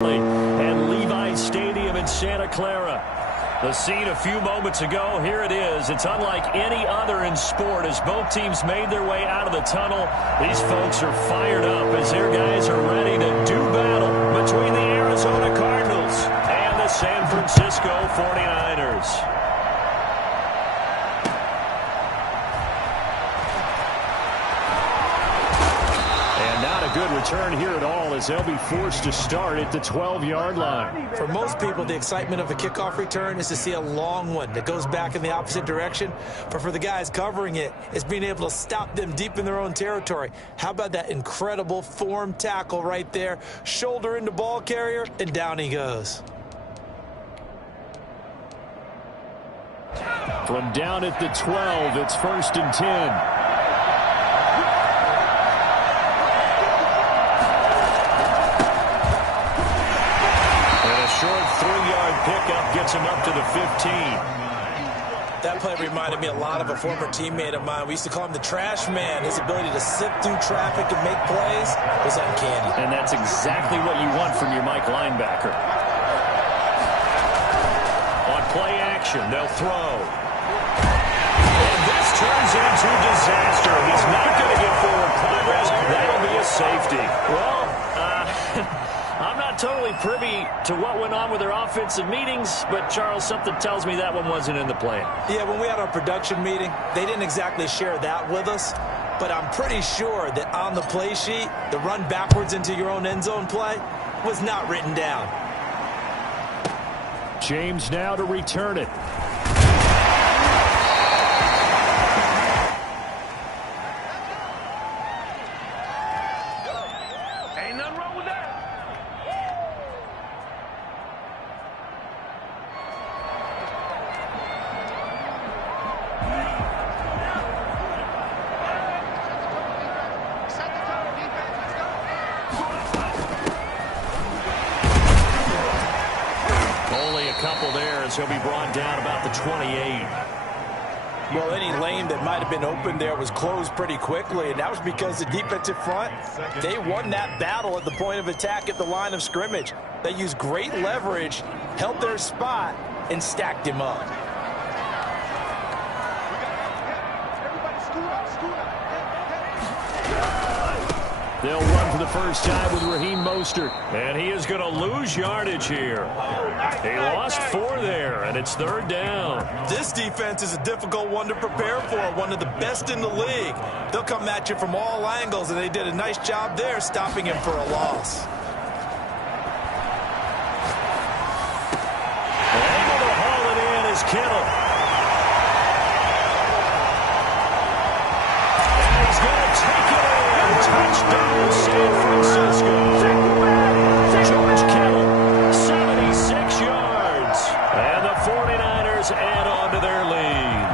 And Levi Stadium in Santa Clara. The scene a few moments ago, here it is. It's unlike any other in sport as both teams made their way out of the tunnel. These folks are fired up as their guys are ready to do battle between the Arizona Cardinals and the San Francisco 49ers. Good return here at all as they'll be forced to start at the 12-yard line. For most people, the excitement of a kickoff return is to see a long one that goes back in the opposite direction. But for the guys covering it, it's being able to stop them deep in their own territory. How about that incredible form tackle right there? Shoulder into ball carrier, and down he goes. From down at the 12, it's 1st and 10. Short 3-yard pickup gets him up to the 15. That play reminded me a lot of a former teammate of mine. We used to call him the trash man. His ability to sift through traffic and make plays was uncanny. And that's exactly what you want from your Mike linebacker. On play action, they'll throw. And this turns into disaster. He's not going to get forward progress. That'll be a safety. Well, I'm not totally privy to what went on with their offensive meetings, but, Charles, something tells me that one wasn't in the plan. Yeah, when we had our production meeting, they didn't exactly share that with us, but I'm pretty sure that on the play sheet, the run backwards into your own end zone play was not written down. James now to return it. He'll be brought down about the 28. Well, any lane that might have been open there was closed pretty quickly, and that was because the defensive front, they won that battle at the point of attack at the line of scrimmage. They used great leverage, held their spot, and stacked him up. They'll run for the first time with Raheem Mostert. And he is going to lose yardage here. He lost 4 there, and it's 3rd down. This defense is a difficult one to prepare for, one of the best in the league. They'll come at you from all angles, and they did a nice job there stopping him for a loss. Able to haul it in is Kittle. And he's going to take it in. Touchdown, San Francisco. George Kittle, 76 yards. And the 49ers add on to their lead.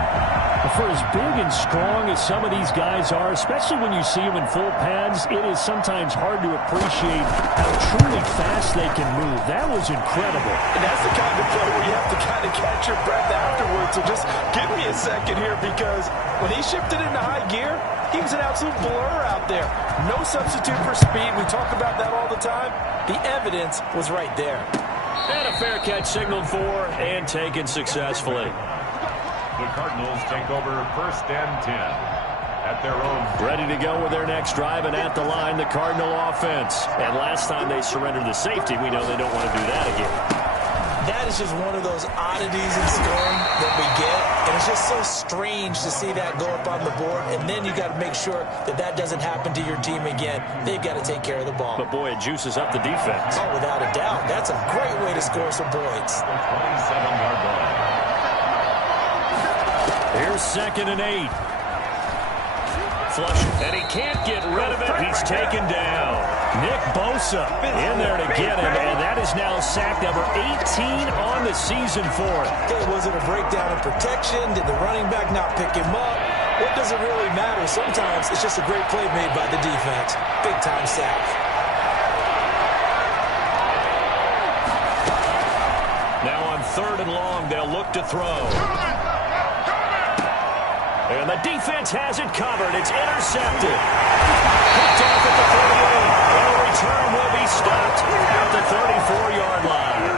For as big and strong as some of these guys are, especially when you see them in full pads, it is sometimes hard to appreciate how truly fast they can move. That was incredible. And that's the kind of play where you have to kind of catch your breath afterwards. So just give me a second here, because when he shifted into high gear, he was an absolute blur out there. No substitute for speed. We talk about that all the time. The evidence was right there. And a fair catch signaled for and taken successfully. The Cardinals take over 1st and 10 at their own. Ready to go with their next drive, and at the line, the Cardinal offense. And last time they surrendered the safety, we know they don't want to do that again. That is just one of those oddities in scoring that we get. And it's just so strange to see that go up on the board. And then you got to make sure that that doesn't happen to your team again. They've got to take care of the ball. But, boy, it juices up the defense. Oh, without a doubt. That's a great way to score some points. 27-yard line. Here's 2nd and 8. Flush, and he can't get rid of it. He's taken down. Nick Bosa in there to get him, and that is now sack number 18 on the season for him. Okay, was it a breakdown in protection? Did the running back not pick him up? What does it really matter? Sometimes it's just a great play made by the defense. Big-time sack. Now on 3rd and long, they'll look to throw. And the defense has it covered. It's intercepted. Picked off at the 38. return will be stopped at the 34-yard line.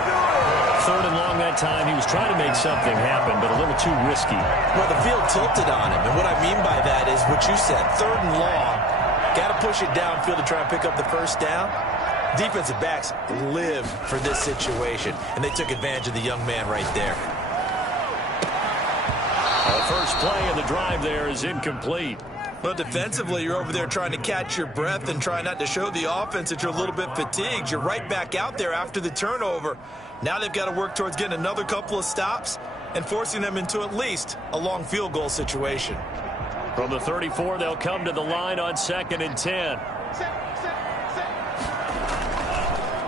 Third and long that time. He was trying to make something happen, but a little too risky. Well, the field tilted on him, and what I mean by that is what you said. Third and long, got to push it downfield to try and pick up the first down. Defensive backs live for this situation, and they took advantage of the young man right there. The first play of the drive there is incomplete. Well, defensively, you're over there trying to catch your breath and try not to show the offense that you're a little bit fatigued. You're right back out there after the turnover. Now they've got to work towards getting another couple of stops and forcing them into at least a long field goal situation. From the 34, they'll come to the line on 2nd and 10.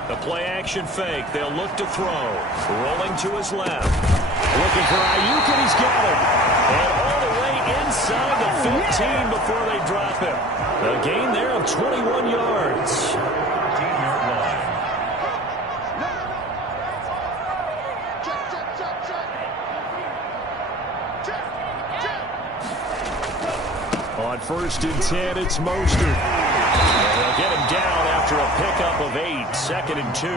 The play-action fake. They'll look to throw. Rolling to his left. Looking for Ayuk, and he's got him. And all the way inside the 15 before they drop him. A gain there of 21 yards. 15-yard line. On 1st and 10, it's Mostert. And they'll get him down after a pickup of 8. 2nd and 2.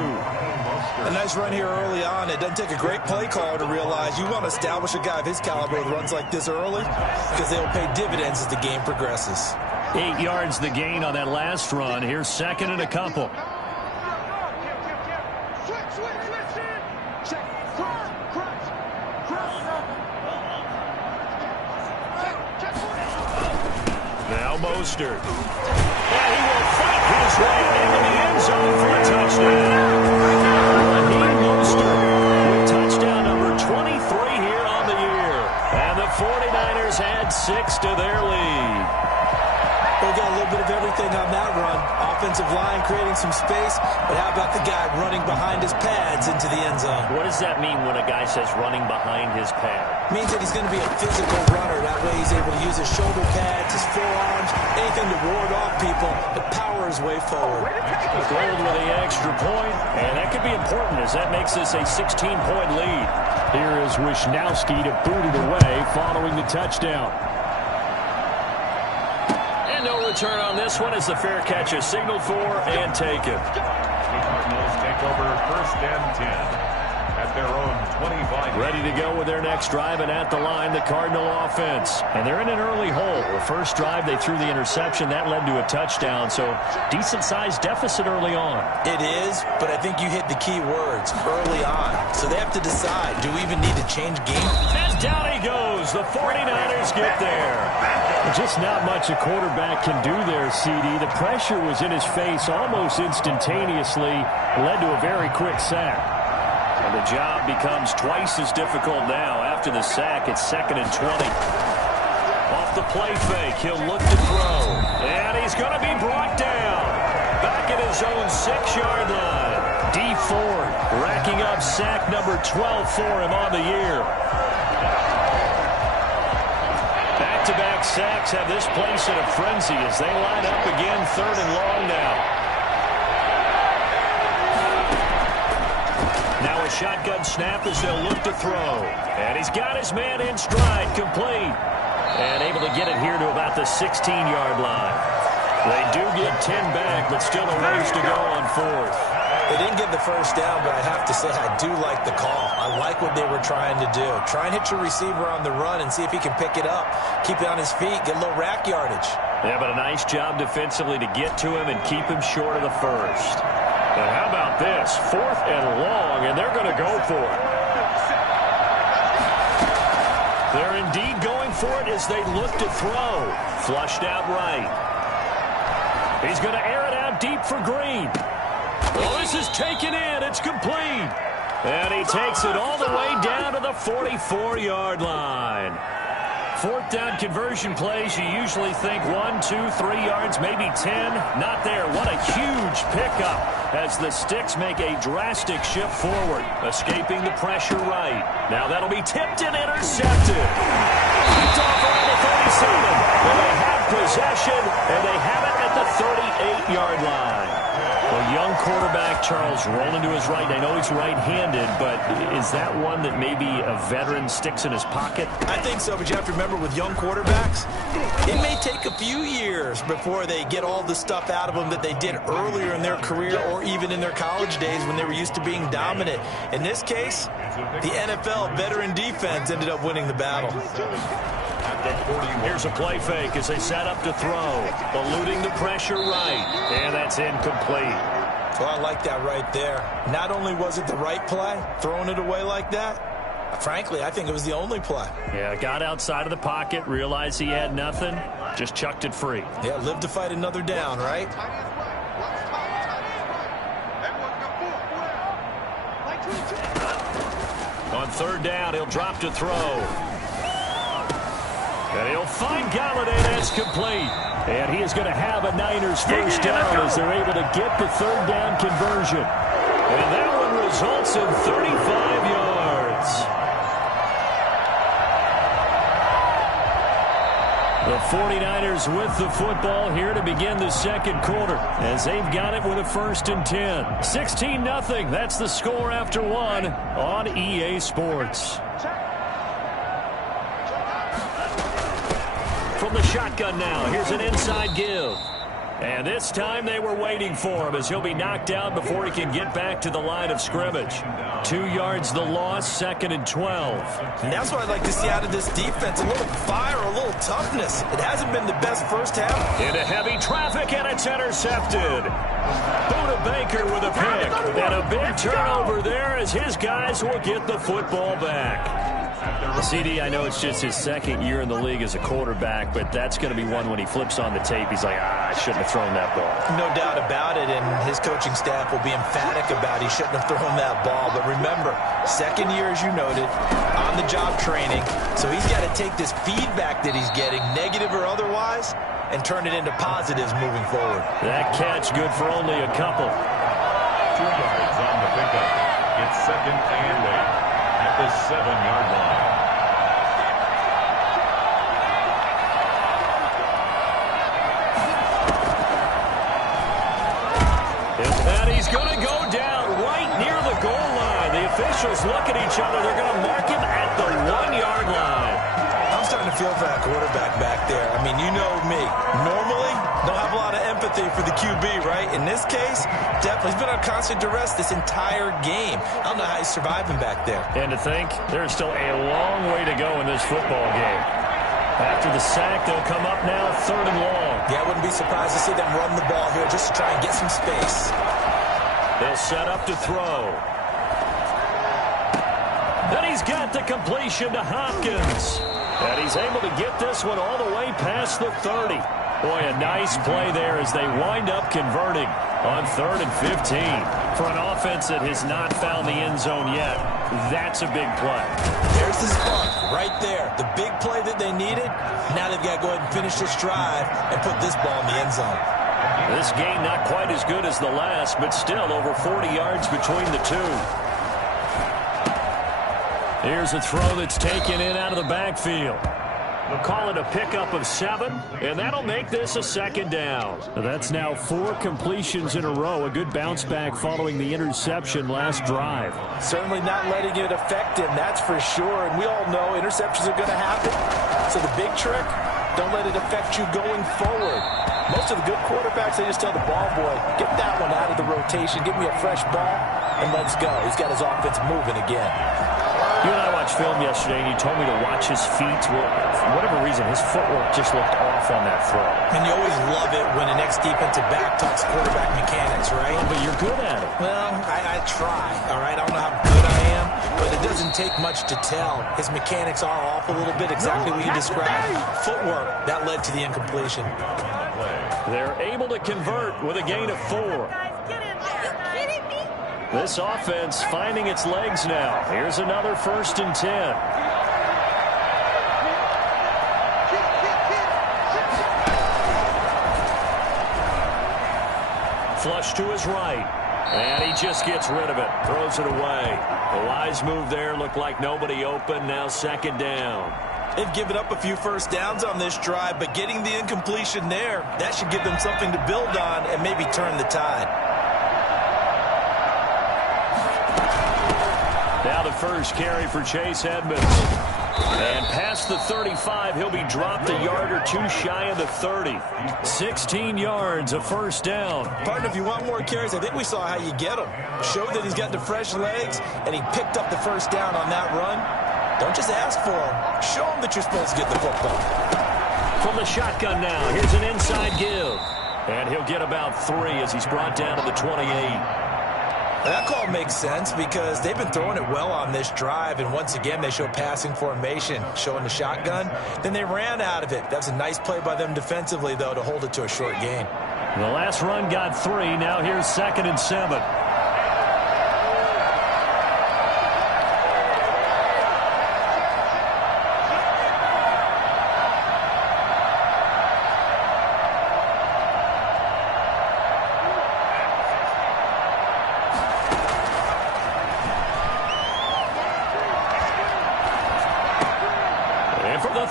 A nice run here early on. It doesn't take a great play caller to realize you want to establish a guy of his caliber with runs like this early because they will pay dividends as the game progresses. 8 yards the gain on that last run. Here's 2nd and a couple. Now Mostert. And he will fight his way into the end zone for a touchdown. Raheem Mostert with touchdown number 23 here on the year. And the 49ers add 6 to their lead. They got a little bit of everything on that run. Offensive line creating some space, but how about the guy running behind his pads into the end zone? What does that mean when a guy says running behind his pad? Means that he's going to be a physical runner. That way he's able to use his shoulder pads, his forearms, anything to ward off people to power his way forward. Gold with the extra point, and that could be important as that makes this a 16-point lead. Here is Wisnowski to boot it away following the touchdown. And no return on this one as the fair catch is signaled for and taken. The Cardinals take over 1st and 10. At their own 25. Ready to go with their next drive, and at the line, the Cardinal offense. And they're in an early hole. The first drive, they threw the interception. That led to a touchdown, so decent-sized deficit early on. It is, but I think you hit the key words, early on. So they have to decide, do we even need to change game? And down he goes. The 49ers get there. Just not much a quarterback can do there, CD. The pressure was in his face almost instantaneously. Led to a very quick sack. And the job becomes twice as difficult now. After the sack, it's 2nd and 20. Off the play fake, he'll look to throw. And he's going to be brought down. Back at his own 6-yard line. D. Ford racking up sack number 12 for him on the year. Back-to-back sacks have this place in a frenzy as they line up again 3rd and long now. Now a shotgun snap as they'll look to throw. And he's got his man in stride, complete. And able to get it here to about the 16-yard line. They do get 10 back, but still a ways to go on 4th. They didn't get the first down, but I have to say I do like the call. I like what they were trying to do. Try and hit your receiver on the run and see if he can pick it up. Keep it on his feet, get a little rack yardage. Yeah, but a nice job defensively to get to him and keep him short of the first. And how about this? 4th and long, and they're going to go for it. They're indeed going for it as they look to throw. Flushed out right. He's going to air it out deep for Green. Well, this is taken in. It's complete. And he takes it all the way down to the 44-yard line. 4th down conversion plays, you usually think 1, 2, 3 yards, maybe 10. Not there. What a huge pickup as the Sticks make a drastic shift forward, escaping the pressure right. Now that'll be tipped and intercepted. Picked off around the 37. And they have possession, and they have it at the 38-yard line. Well, A young quarterback, Charles, rolling to his right. I know he's right-handed, but is that one that maybe a veteran sticks in his pocket? I think so, but you have to remember with young quarterbacks, it may take a few years before they get all the stuff out of them that they did earlier in their career or even in their college days when they were used to being dominant. In this case, the NFL veteran defense ended up winning the battle. Here's a play fake as they set up to throw. Eluding the pressure right. And that's incomplete. Well, I like that right there. Not only was it the right play, throwing it away like that, frankly, I think it was the only play. Yeah, got outside of the pocket, realized he had nothing, just chucked it free. Yeah, live to fight another down, right? On third down, he'll drop to throw. And he'll find Golladay. That's complete. And he is going to have a Niners first down as they're able to get the third down conversion. And that one results in 35 yards. The 49ers with the football here to begin the second quarter as they've got it with a 1st and 10. 16-0. That's the score after one on EA Sports. From the shotgun now, here's an inside give. And this time they were waiting for him as he'll be knocked out before he can get back to the line of scrimmage. 2 yards the loss, 2nd and 12. And that's what I'd like to see out of this defense, a little fire, a little toughness. It hasn't been the best first half. Into heavy traffic, and it's intercepted. Buda Baker with a pick. And a big turnover there as his guys will get the football back. CD, I know it's just his 2nd year in the league as a quarterback, but that's going to be one when he flips on the tape. He's like, I shouldn't have thrown that ball. No doubt about it, and his coaching staff will be emphatic about he shouldn't have thrown that ball. But remember, 2nd year, as you noted, on-the-job training, so he's got to take this feedback that he's getting, negative or otherwise, and turn it into positives moving forward. That catch good for only a couple. 2 yards on the pickup. It's 2nd and 8 at the 7-yard line. And he's going to go down right near the goal line. The officials look at each other. They're going to mark him at the 1-yard line. I'm starting to feel for that quarterback back there. I mean, you know me. Normally, don't have a lot of empathy for the QB, right? In this case, definitely. He's been on constant duress this entire game. I don't know how he's surviving back there. And to think, there's still a long way to go in this football game. After the sack, they'll come up now 3rd and long. Yeah, I wouldn't be surprised to see them run the ball here just to try and get some space. They'll set up to throw. Then he's got the completion to Hopkins. And he's able to get this one all the way past the 30. Boy, a nice play there as they wind up converting on 3rd and 15. For an offense that has not found the end zone yet, that's a big play. There's the spark right there. The big play that they needed. Now they've got to go ahead and finish this drive and put this ball in the end zone. This game not quite as good as the last, but still over 40 yards between the two. Here's a throw that's taken in out of the backfield. We'll call it a pickup of 7, and that'll make this a 2nd down. That's now 4 completions in a row. A good bounce back following the interception last drive. Certainly not letting it affect him, that's for sure. And we all know interceptions are going to happen. So the big trick, don't let it affect you going forward. Most of the good quarterbacks, they just tell the ball boy, get that one out of the rotation, give me a fresh ball, and let's go. He's got his offense moving again. You and I watched film yesterday, and you told me to watch his feet. Well, for whatever reason, his footwork just looked off on that throw. And you always love it when an ex-defensive back talks quarterback mechanics, right? But you're good at it. Well, I try, all right? I don't know how good I am, but it doesn't take much to tell. His mechanics are off a little bit, exactly what you described. Footwork, that led to the incompletion. They're able to convert with a gain of 4. This offense finding its legs now. Here's another 1st and 10. Flush to his right. And he just gets rid of it. Throws it away. A wise move there. Looked like nobody open. Now 2nd down. They've given up a few first downs on this drive, but getting the incompletion there, that should give them something to build on and maybe turn the tide. Now the first carry for Chase Edmonds. And past the 35, he'll be dropped a yard or two shy of the 30. 16 yards, a first down. Partner, if you want more carries, I think we saw how you get them. Showed that he's got the fresh legs, and he picked up the first down on that run. Don't just ask for him. Show him that you're supposed to get the football. From the shotgun now, here's an inside give. And he'll get about 3 as he's brought down to the 28. That call makes sense because they've been throwing it well on this drive, and once again they show passing formation, showing the shotgun. Then they ran out of it. That's a nice play by them defensively, though, to hold it to a short gain. The last run got 3. Now here's 2nd and 7.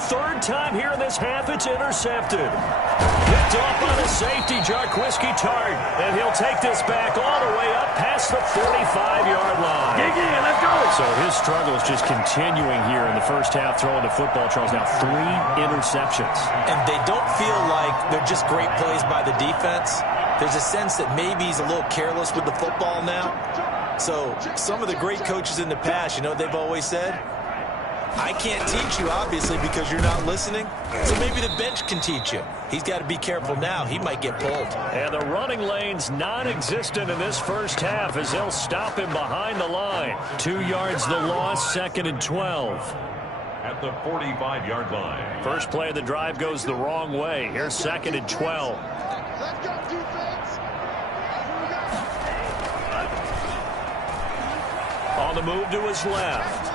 Third time here in this half, it's intercepted. Picked off by the safety, Jarquiski Tart. And he'll take this back all the way up past the 45-yard line. Let's go. So his struggle is just continuing here in the first half, throwing the football. Charles, now 3 interceptions. And they don't feel like they're just great plays by the defense. There's a sense that maybe he's a little careless with the football now. So some of the great coaches in the past, you know what they've always said? I can't teach you, obviously, because you're not listening. So maybe the bench can teach you. He's got to be careful now. He might get pulled. And the running lane's non-existent in this first half as they'll stop him behind the line. 2 yards the loss, 2nd and 12. At the 45-yard line. First play of the drive goes the wrong way. Here's 2nd and 12. Let's go, defense. On the move to his left.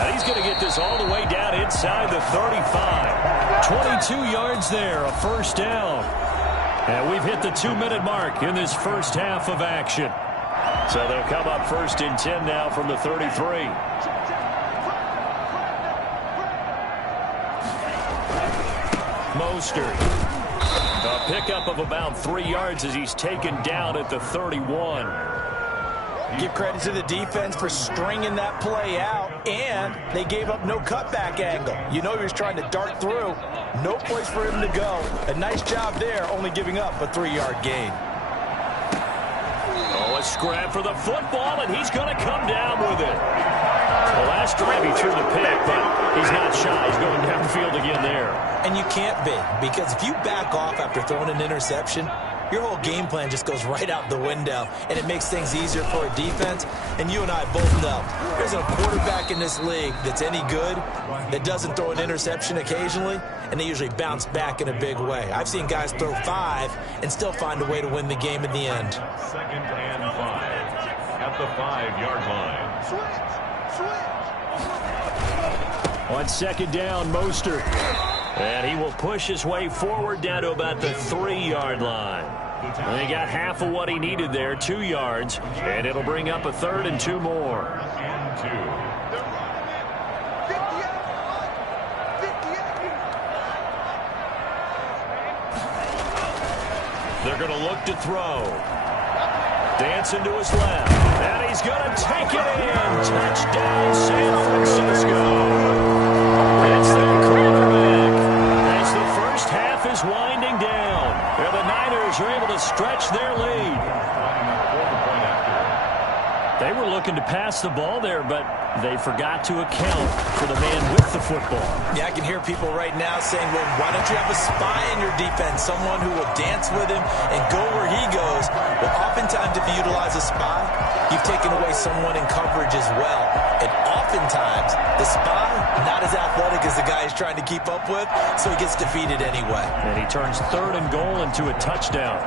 Now he's going to get this all the way down inside the 35. 22 yards there, a first down. And we've hit the 2-minute mark in this first half of action. So they'll come up 1st and 10 now from the 33. Mostert. A pickup of about 3 yards as he's taken down at the 31. Give credit to the defense for stringing that play out, and they gave up no cutback angle. You know he was trying to dart through. No place for him to go. A nice job there, only giving up a 3-yard gain. Oh, a scrap for the football, and he's going to come down with it. The last drive he threw the pick, but he's not shy. He's going downfield again there. And you can't be, because if you back off after throwing an interception, your whole game plan just goes right out the window, and it makes things easier for a defense. And you and I both know there's a quarterback in this league that's any good that doesn't throw an interception occasionally, and they usually bounce back in a big way. I've seen guys throw 5 and still find a way to win the game in the end. 2nd and 5 at the 5-yard line. On 2nd down, Mostert. And he will push his way forward down to about the 3-yard line. And he got half of what he needed there, 2 yards. And it'll bring up a 3rd and 2 more. And 2. They're going to look to throw. Dancing to his left. And he's going to take it in. Touchdown, San Francisco. It's their quarterback. As the first half is winding down. And the Niners are able to stretch their lead. They were looking to pass the ball there, but they forgot to account for the man with the football. Yeah, I can hear people right now saying, well, why don't you have a spy in your defense, someone who will dance with him and go where he goes? Well, oftentimes if you utilize a spy, you've taken away someone in coverage as well. And oftentimes, the spy, not as athletic as the guy he's trying to keep up with, so he gets defeated anyway. And he turns 3rd and goal into a touchdown.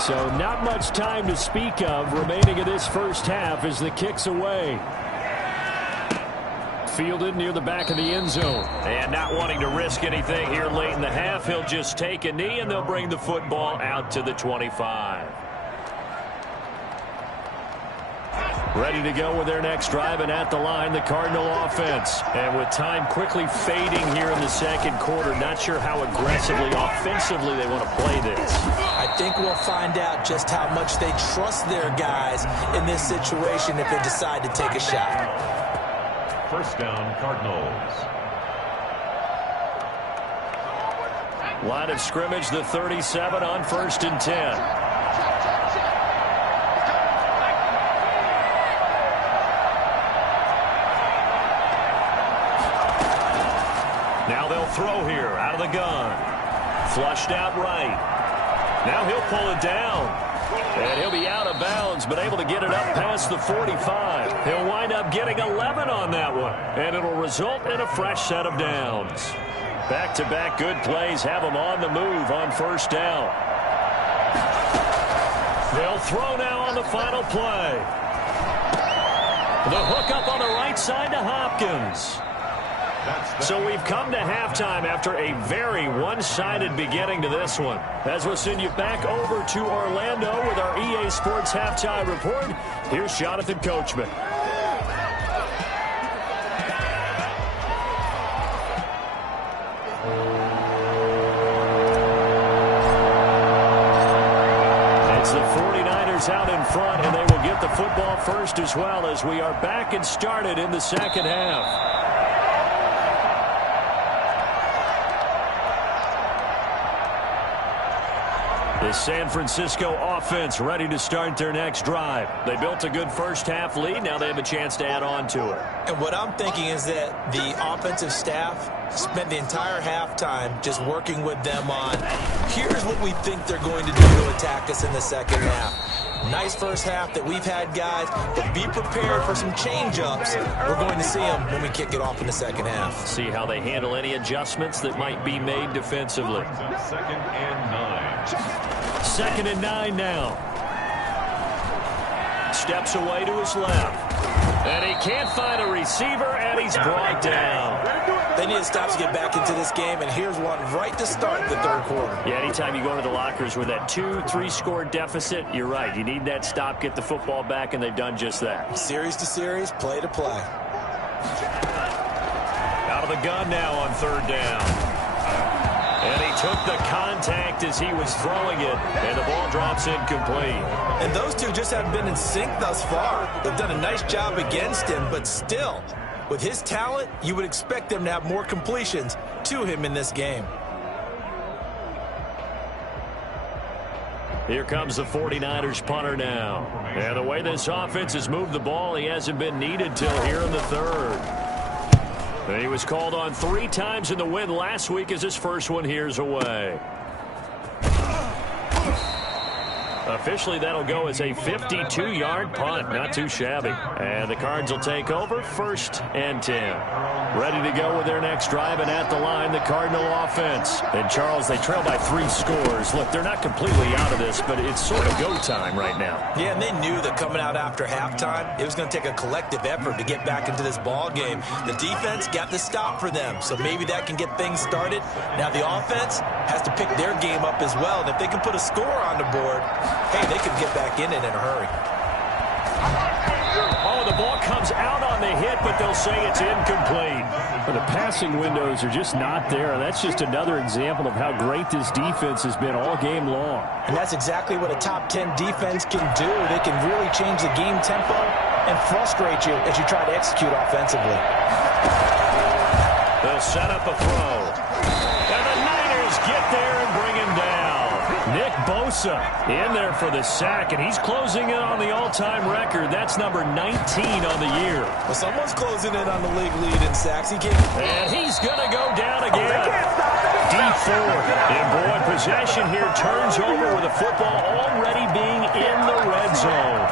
So not much time to speak of remaining in this first half as the kick's away. Fielded near the back of the end zone. And not wanting to risk anything here late in the half, he'll just take a knee and they'll bring the football out to the 25. Ready to go with their next drive, and at the line, the Cardinal offense. And with time quickly fading here in the second quarter, not sure how aggressively, offensively they want to play this. I think we'll find out just how much they trust their guys in this situation if they decide to take a shot. First down, Cardinals. Line of scrimmage, the 37 on 1st and 10. Now they'll throw here out of the gun. Flushed out right. Now he'll pull it down. And he'll be out of bounds, but able to get it up past the 45. He'll wind up getting 11 on that one. And it'll result in a fresh set of downs. Back-to-back good plays have them on the move on first down. They'll throw now on the final play. The hook up on the right side to Hopkins. So we've come to halftime after a very one-sided beginning to this one. As we'll send you back over to Orlando with our EA Sports Halftime Report, here's Jonathan Coachman. It's the 49ers out in front, and they will get the football first as well as we are back and started in the second half. The San Francisco offense ready to start their next drive. They built a good first half lead. Now they have a chance to add on to it. And what I'm thinking is that the offensive staff spent the entire halftime just working with them on, here's what we think they're going to do to attack us in the second half. Nice first half that we've had, guys, but be prepared for some change-ups. We're going to see them when we kick it off in the second half. See how they handle any adjustments that might be made defensively. Second and 9. 2nd and 9 now. Steps away to his left. And he can't find a receiver, and he's brought down. They need to stop to get back into this game, and here's one right to start the third quarter. Yeah, anytime you go into the lockers with that 2-3 score deficit, you're right. You need that stop, get the football back, and they've done just that. Series to series, play to play. Out of the gun now on 3rd down. And he took the contact as he was throwing it, and the ball drops incomplete. And those two just haven't been in sync thus far. They've done a nice job against him, but still, with his talent, you would expect them to have more completions to him in this game. Here comes the 49ers punter now. And the way this offense has moved the ball, he hasn't been needed till here in the third. And he was called on 3 times in the win last week as his first one here's away. Officially, that'll go as a 52-yard punt. Not too shabby. And the Cards will take over 1st and 10. Ready to go with their next drive, and at the line, the Cardinal offense. And, Charles, they trail by 3 scores. Look, they're not completely out of this, but it's sort of go time right now. Yeah, and they knew that coming out after halftime, it was going to take a collective effort to get back into this ball game. The defense got the stop for them, so maybe that can get things started. Now the offense has to pick their game up as well, and if they can put a score on the board, hey, they can get back in it in a hurry. Oh, the ball comes out on the hit, but they'll say it's incomplete. But the passing windows are just not there. That's just another example of how great this defense has been all game long. And that's exactly what a top 10 defense can do. They can really change the game tempo and frustrate you as you try to execute offensively. They'll set up a throw. And the Niners get there and bring him down. Nick Bosa in there for the sack, and he's closing in on the all-time record. That's number 19 on the year. Well, someone's closing in on the league lead in sacks. And he's going to go down again. D4. And boy, possession here turns over with the football already being in the red zone.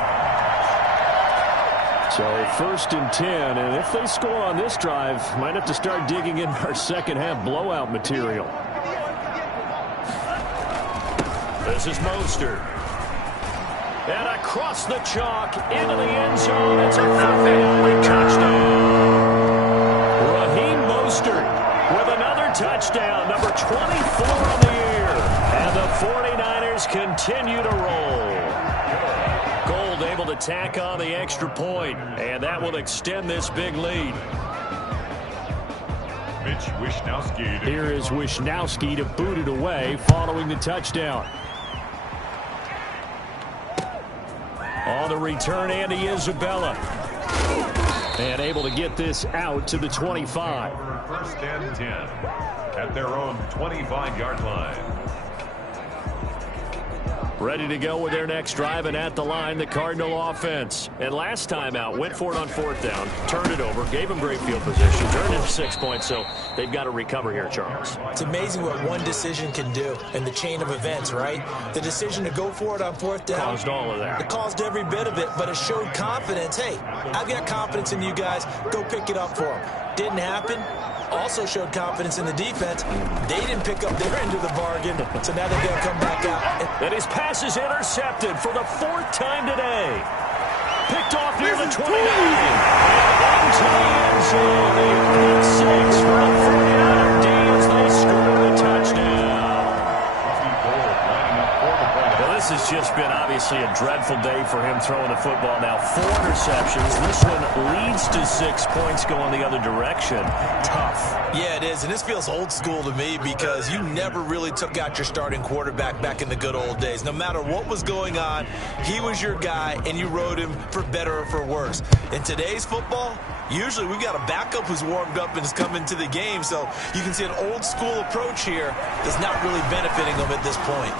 So 1st and 10, and if they score on this drive, might have to start digging in our second half blowout material. This is Mostert. And across the chalk into the end zone. It's a 49er touchdown. Raheem Mostert with another touchdown, number 24 on the year. And the 49ers continue to roll. Gold able to tack on the extra point, and that will extend this big lead. Here is Wisnowski to boot it away following the touchdown. On the return, Andy Isabella. And able to get this out to the 25. First and 10 at their own 25-yard line. Ready to go with their next drive, and at the line, the Cardinal offense. And last time out, went for it on fourth down, turned it over, gave them great field position, turned into 6 points, so they've got to recover here, Charles. It's amazing what one decision can do in the chain of events, right? The decision to go for it on fourth down. Caused all of that. It caused every bit of it, but it showed confidence. Hey, I've got confidence in you guys. Go pick it up for them. Didn't happen. Also showed confidence in the defense. They didn't pick up their end of the bargain, so now they've got to come back out. And his pass is intercepted for the fourth time today. Picked off near the 29. And into the end zone. A pick six for a 49er D as they score the touchdown. Well, this has just been obviously a dreadful day for him throwing the football. Now 4 interceptions. This one leads to 6 points going the other direction. Tough. Yeah, it is, and this feels old school to me because you never really took out your starting quarterback back in the good old days. No matter what was going on, he was your guy, and you rode him for better or for worse. In today's football, usually we've got a backup who's warmed up and is coming to the game, so you can see an old school approach here that's not really benefiting them at this point.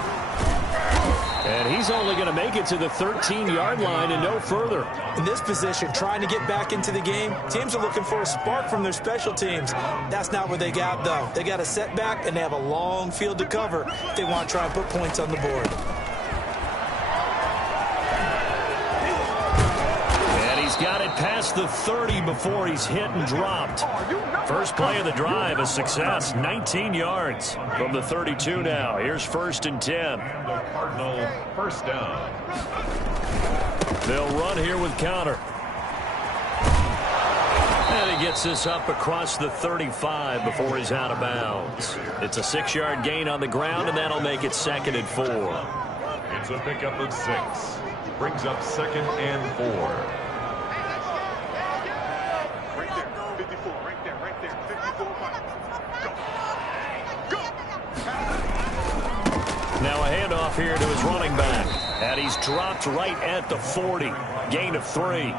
And he's only going to make it to the 13-yard line and no further. In this position, trying to get back into the game, teams are looking for a spark from their special teams. That's not what they got, though. They got a setback, and they have a long field to cover if they want to try and put points on the board. And he's got it past the 30 before he's hit and dropped. First play of the drive, a success, 19 yards from the 32 now. Here's 1st and 10. The Cardinal first down. They'll run here with counter. And he gets this up across the 35 before he's out of bounds. It's a 6-yard gain on the ground, and that'll make it 2nd and 4. It's a pickup of 6. Brings up 2nd and 4. Now a handoff here to his running back. And he's dropped right at the 40. Gain of 3.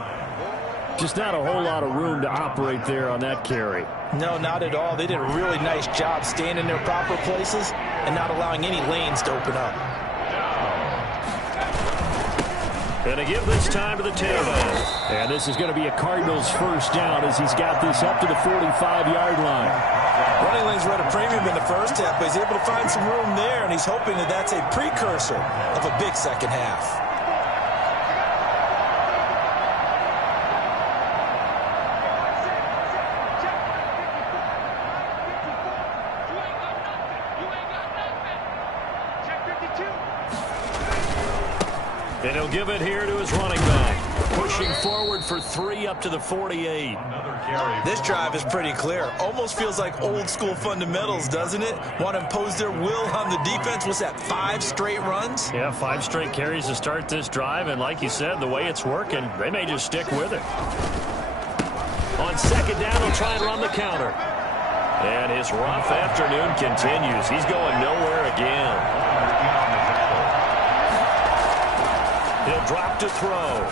Just not a whole lot of room to operate there on that carry. No, not at all. They did a really nice job staying in their proper places and not allowing any lanes to open up. Going to give this time to the tailback. And this is going to be a Cardinals first down as he's got this up to the 45-yard line. Running lanes were at a premium in the first half, but he's able to find some room there, and he's hoping that that's a precursor of a big second half. And he'll give it here to his running back. Pushing forward for 3 up to the 48. This drive is pretty clear. Almost feels like old school fundamentals, doesn't it? Want to impose their will on the defense. What's that, 5 straight runs? Yeah, 5 straight carries to start this drive. And like you said, the way it's working, they may just stick with it. On 2nd down, he'll try and run the counter. And his rough afternoon continues. He's going nowhere again. He'll drop to throw.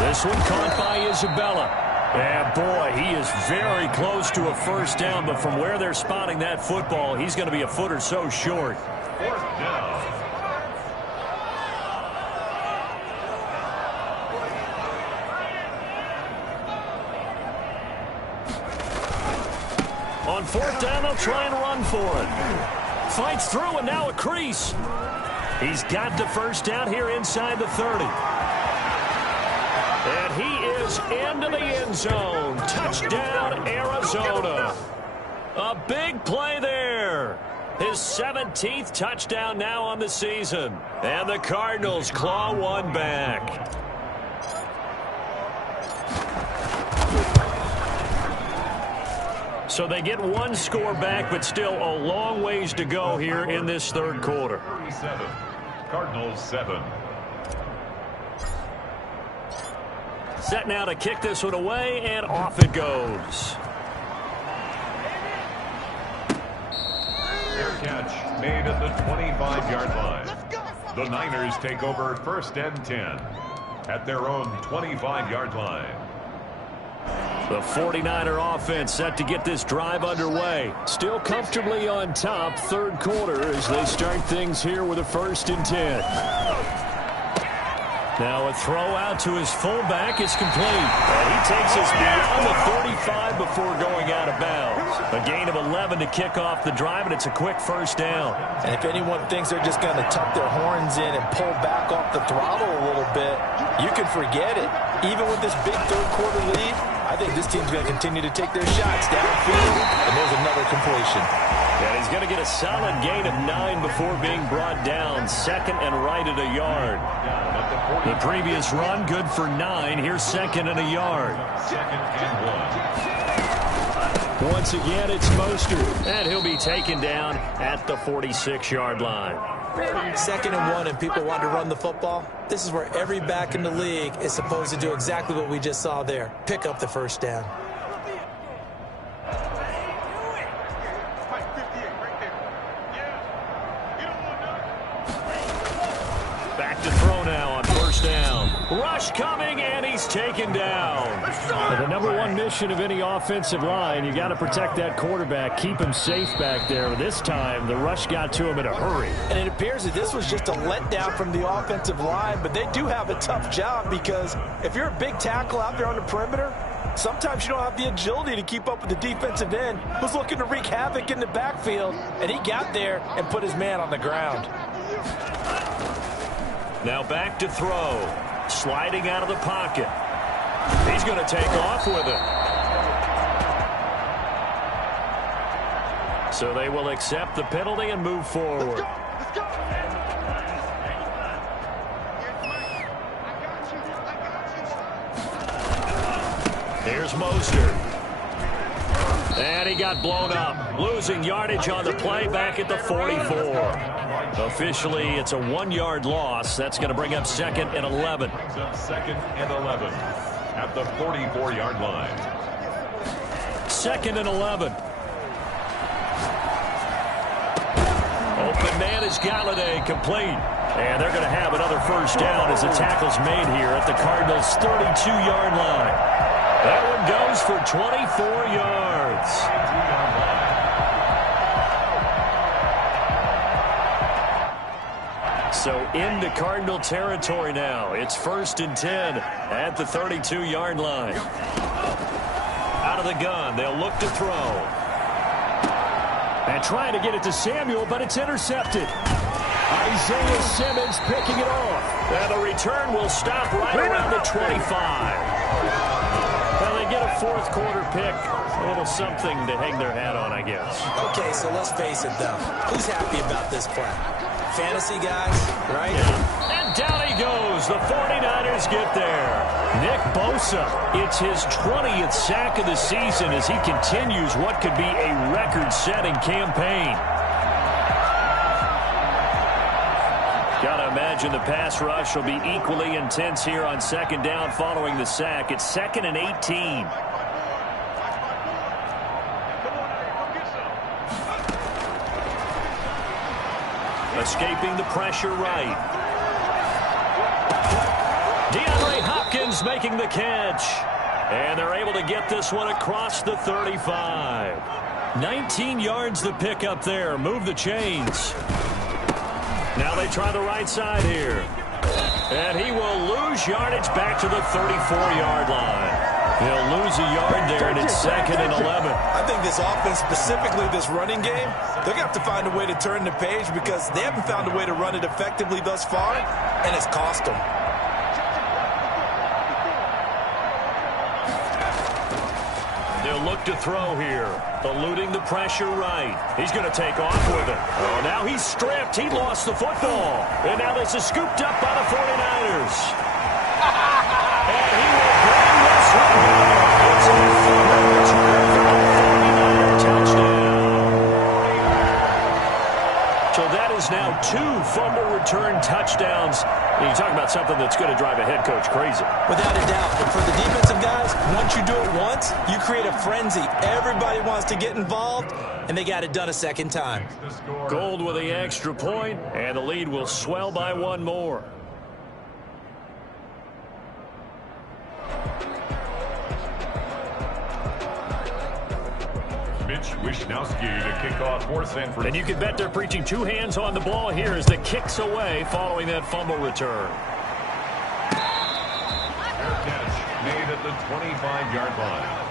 This one caught by Isabella. And boy, he is very close to a first down, but from where they're spotting that football, he's going to be a foot or so short. 4th down. On 4th down, they'll try and run for it. Fights through, and now a crease. He's got the first down here inside the 30. And he is into the end zone. Touchdown, Arizona. A big play there. His 17th touchdown now on the season. And the Cardinals claw one back. So they get 1 score back, but still a long ways to go here in this 3rd quarter. 37. Cardinals 7. Set now to kick this one away, and off it goes. Fair catch made at the 25-yard line. The Niners take over 1st and 10 at their own 25-yard line. The 49er offense set to get this drive underway. Still comfortably on top, third quarter as they start things here with a 1st and 10. Now a throw out to his fullback is complete. And he takes us beyond the 35 before going out of bounds. A gain of 11 to kick off the drive, and it's a quick 1st down. And if anyone thinks they're just going to tuck their horns in and pull back off the throttle a little bit, you can forget it. Even with this big third quarter lead, I think this team's going to continue to take their shots downfield, and there's another completion. And he's going to get a solid gain of 9 before being brought down. 2nd and right at a yard. The previous run, good for 9. Here's 2nd and a yard. 2nd and 1. Once again, it's Mostert, and he'll be taken down at the 46-yard line. 2nd and 1, and people want to run the football. This is where every back in the league is supposed to do exactly what we just saw there. Pick up the 1st down. Back to throw now on 1st down. Rush coming, and he's taken down. The number one mission of any offensive line, you got to protect that quarterback, keep him safe back there. This time, the rush got to him in a hurry. And it appears that this was just a letdown from the offensive line, but they do have a tough job because if you're a big tackle out there on the perimeter, sometimes you don't have the agility to keep up with the defensive end who's looking to wreak havoc in the backfield, and he got there and put his man on the ground. Now back to throw. Sliding out of the pocket. He's going to take off with it. So they will accept the penalty and move forward. Here's Mostert. And he got blown up. Losing yardage on the play back at the 44. Officially, it's a 1-yard loss. That's going to bring up 2nd and 11. 2nd and 11 at the 44-yard line. 2nd and 11. Open man is Galladay, complete. And they're going to have another 1st down as the tackle's made here at the Cardinals' 32-yard line. That one goes for 24 yards. So into Cardinal territory now. It's 1st and 10 at the 32-yard line. Out of the gun, they'll look to throw. And trying to get it to Samuel, but it's intercepted. Isaiah Simmons picking it off. And the return will stop right around the 25. Well, they get a 4th quarter pick. A little something to hang their hat on, I guess. Okay, so let's face it, though. Who's happy about this play? Fantasy guys, right? Yeah. And down he goes. The 49ers get there. Nick Bosa, it's his 20th sack of the season as he continues what could be a record-setting campaign. Gotta imagine the pass rush will be equally intense here on 2nd down following the sack. It's 2nd and 18. Escaping the pressure right. DeAndre Hopkins making the catch. And they're able to get this one across the 35. 19 yards to pick up there. Move the chains. Now they try the right side here. And he will lose yardage back to the 34-yard line. He'll lose a yard there, and it's 2nd and 11. I think this offense, specifically this running game, they're going to have to find a way to turn the page because they haven't found a way to run it effectively thus far, and it's cost them. They'll look to throw here. Eluding the pressure right. He's going to take off with it. Oh, now he's stripped. He lost the football. And now this is scooped up by the 49ers. And he will bring this one. It's a full return for a 49er touchdown. So that is now 2 fumble return touchdowns. You talk about something that's going to drive a head coach crazy. Without a doubt. But for the defensive guys, once you do it once, you create a frenzy. Everybody wants to get involved, and they got it done a second time. Gold with the extra point, and the lead will swell by 1 more. Mitch Wishnowsky to kick off for San Francisco. And you can bet they're preaching 2 hands on the ball here as the kick's away following that fumble return. Fair catch made at the 25-yard line.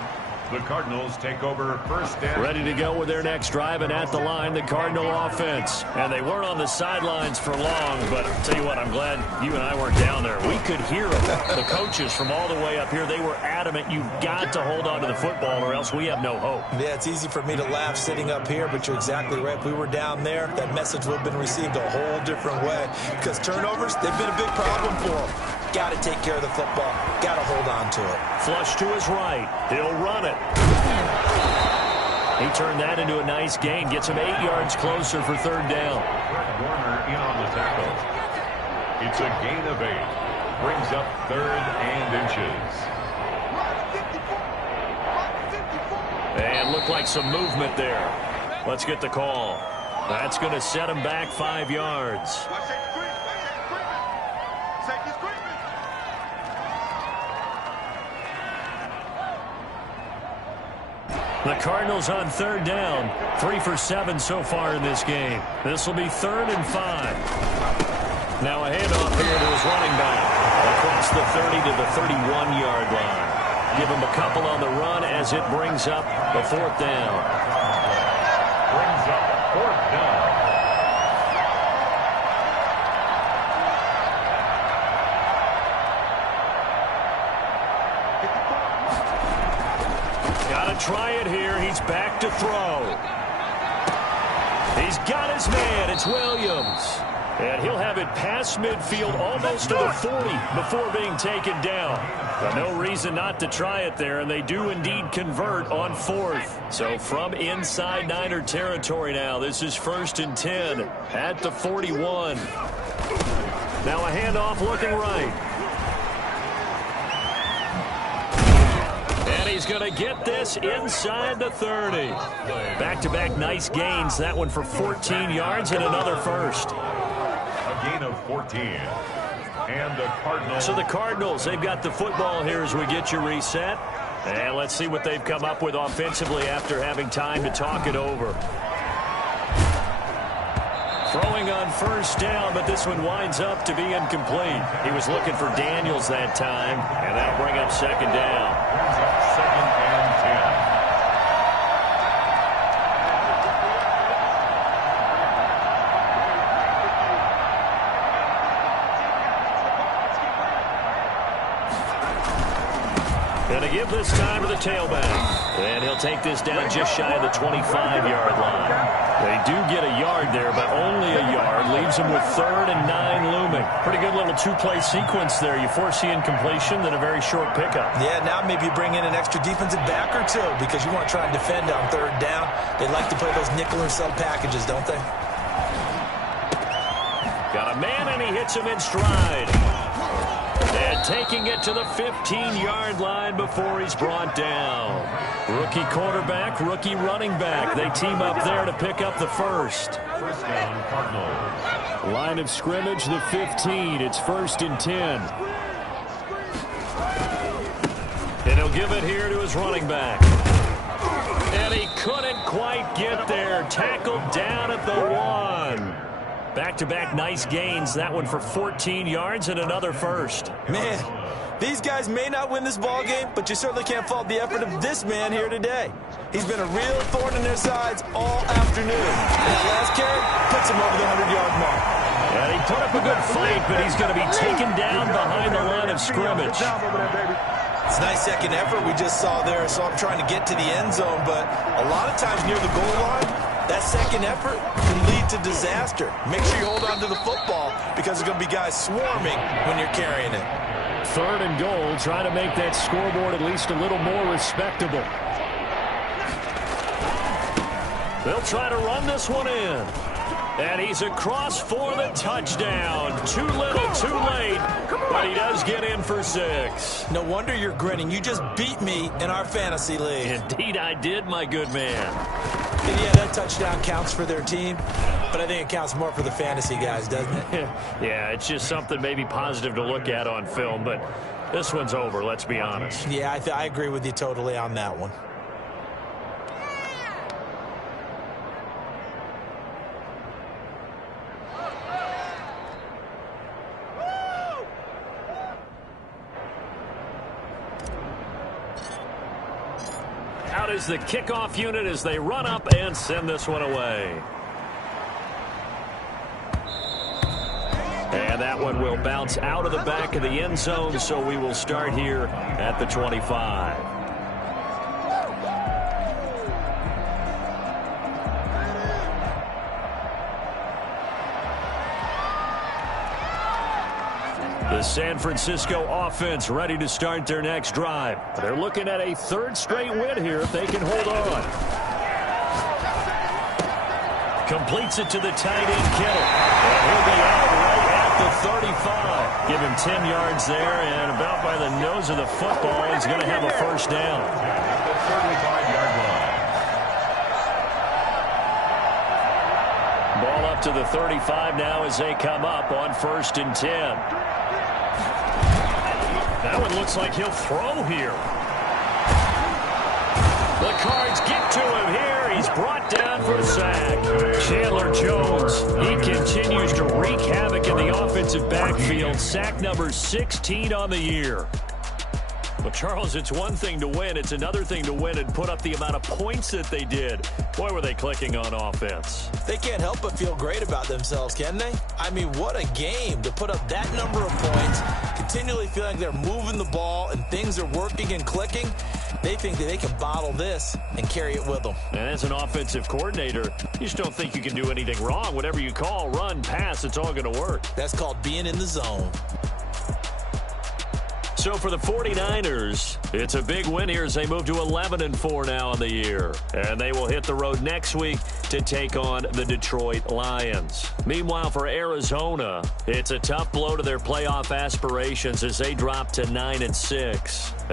The Cardinals take over first down. Ready to go with their next drive, and at the line, the Cardinal offense. And they weren't on the sidelines for long, but I'll tell you what, I'm glad you and I weren't down there. We could hear them. The coaches from all the way up here, they were adamant, you've got to hold on to the football or else we have no hope. Yeah, it's easy for me to laugh sitting up here, but you're exactly right. If we were down there, that message would have been received a whole different way. Because turnovers, they've been a big problem for them. Got to take care of the football. Got to hold on to it. Flush to his right. He'll run it. He turned that into a nice gain. Gets him 8 yards closer for 3rd down. Warner in on the tackle. It's a gain of 8. Brings up 3rd and inches. And looked like some movement there. Let's get the call. That's going to set him back 5 yards. The Cardinals on 3rd down. 3 for 7 so far in this game. This will be 3rd and 5. Now a handoff here to his running back. Across the 30 to the 31-yard line. Give him a couple on the run as it brings up the 4th down. Brings up 4th down. Try it here. He's back to throw. He's got his man. It's Williams. And he'll have it past midfield almost to the 40 before being taken down. But no reason not to try it there, and they do indeed convert on 4th. So from inside Niner territory now, this is 1st and 10 at the 41. Now a handoff looking right. He's going to get this inside the 30. Back-to-back nice gains. That one for 14 yards and another first. A gain of 14. And the Cardinals. So the Cardinals, they've got the football here as we get you reset. And let's see what they've come up with offensively after having time to talk it over. Throwing on 1st down, but this one winds up to be incomplete. He was looking for Daniels that time, and that'll bring up 2nd down. 2nd and 10. Going to give this time to the tailback. And he'll take this down just shy of the 25-yard line. They do get a yard there, but only a yard. Leaves them with 3rd and 9 looming. Pretty good little 2-play sequence there. You force the incompletion, then a very short pickup. Yeah, now maybe you bring in an extra defensive back or 2 because you want to try and defend on 3rd down. They like to play those nickel or sub packages, don't they? Got a man, and he hits him in stride. And taking it to the 15-yard line before he's brought down. Rookie quarterback, rookie running back. They team up there to pick up the first. 1st down, Cardinals. Line of scrimmage, the 15. It's 1st and 10. And he'll give it here to his running back. And he couldn't quite get there. Tackled down at the 1. Back-to-back nice gains. That one for 14 yards and another first. Man, these guys may not win this ball game, but you certainly can't fault the effort of this man here today. He's been a real thorn in their sides all afternoon. And that last carry puts him over the 100-yard mark. And he put up a good fight, but he's going to be taken down behind the line of scrimmage. It's a nice second effort we just saw there, so I'm trying to get to the end zone, but a lot of times near the goal line, that second effort can lead to disaster. Make sure you hold on to the football because there's going to be guys swarming when you're carrying it. 3rd and goal, trying to make that scoreboard at least a little more respectable. They'll try to run this one in. And he's across for the touchdown. Too little, too late. But he does get in for 6. No wonder you're grinning. You just beat me in our fantasy league. Indeed I did, my good man. And yeah, that touchdown counts for their team, but I think it counts more for the fantasy guys, doesn't it? Yeah, it's just something maybe positive to look at on film, but this one's over, let's be honest. Yeah, I agree with you totally on that one. Out is the kickoff unit as they run up and send this one away. And that one will bounce out of the back of the end zone, so we will start here at the 25. The San Francisco offense ready to start their next drive. They're looking at a 3rd straight win here if they can hold on. Completes it to the tight end, Kittle. And he'll be out right at the 35. Give him 10 yards there, and about by the nose of the football, he's going to have a first down. At the 35-yard line. Ball up to the 35 now as they come up on 1st and 10. That one looks like he'll throw here. The Cards get to him here. He's brought down for a sack. Chandler Jones, he continues to wreak havoc in the offensive backfield. Sack number 16 on the year. Well, Charles, it's one thing to win. It's another thing to win and put up the amount of points that they did. Boy, were they clicking on offense. They can't help but feel great about themselves, can they? I mean, what a game to put up that number of points, continually feeling like they're moving the ball and things are working and clicking. They think that they can bottle this and carry it with them. And as an offensive coordinator, you just don't think you can do anything wrong. Whatever you call, run, pass, it's all going to work. That's called being in the zone. So for the 49ers, it's a big win here as they move to 11-4 now in the year. And they will hit the road next week to take on the Detroit Lions. Meanwhile, for Arizona, it's a tough blow to their playoff aspirations as they drop to 9-6.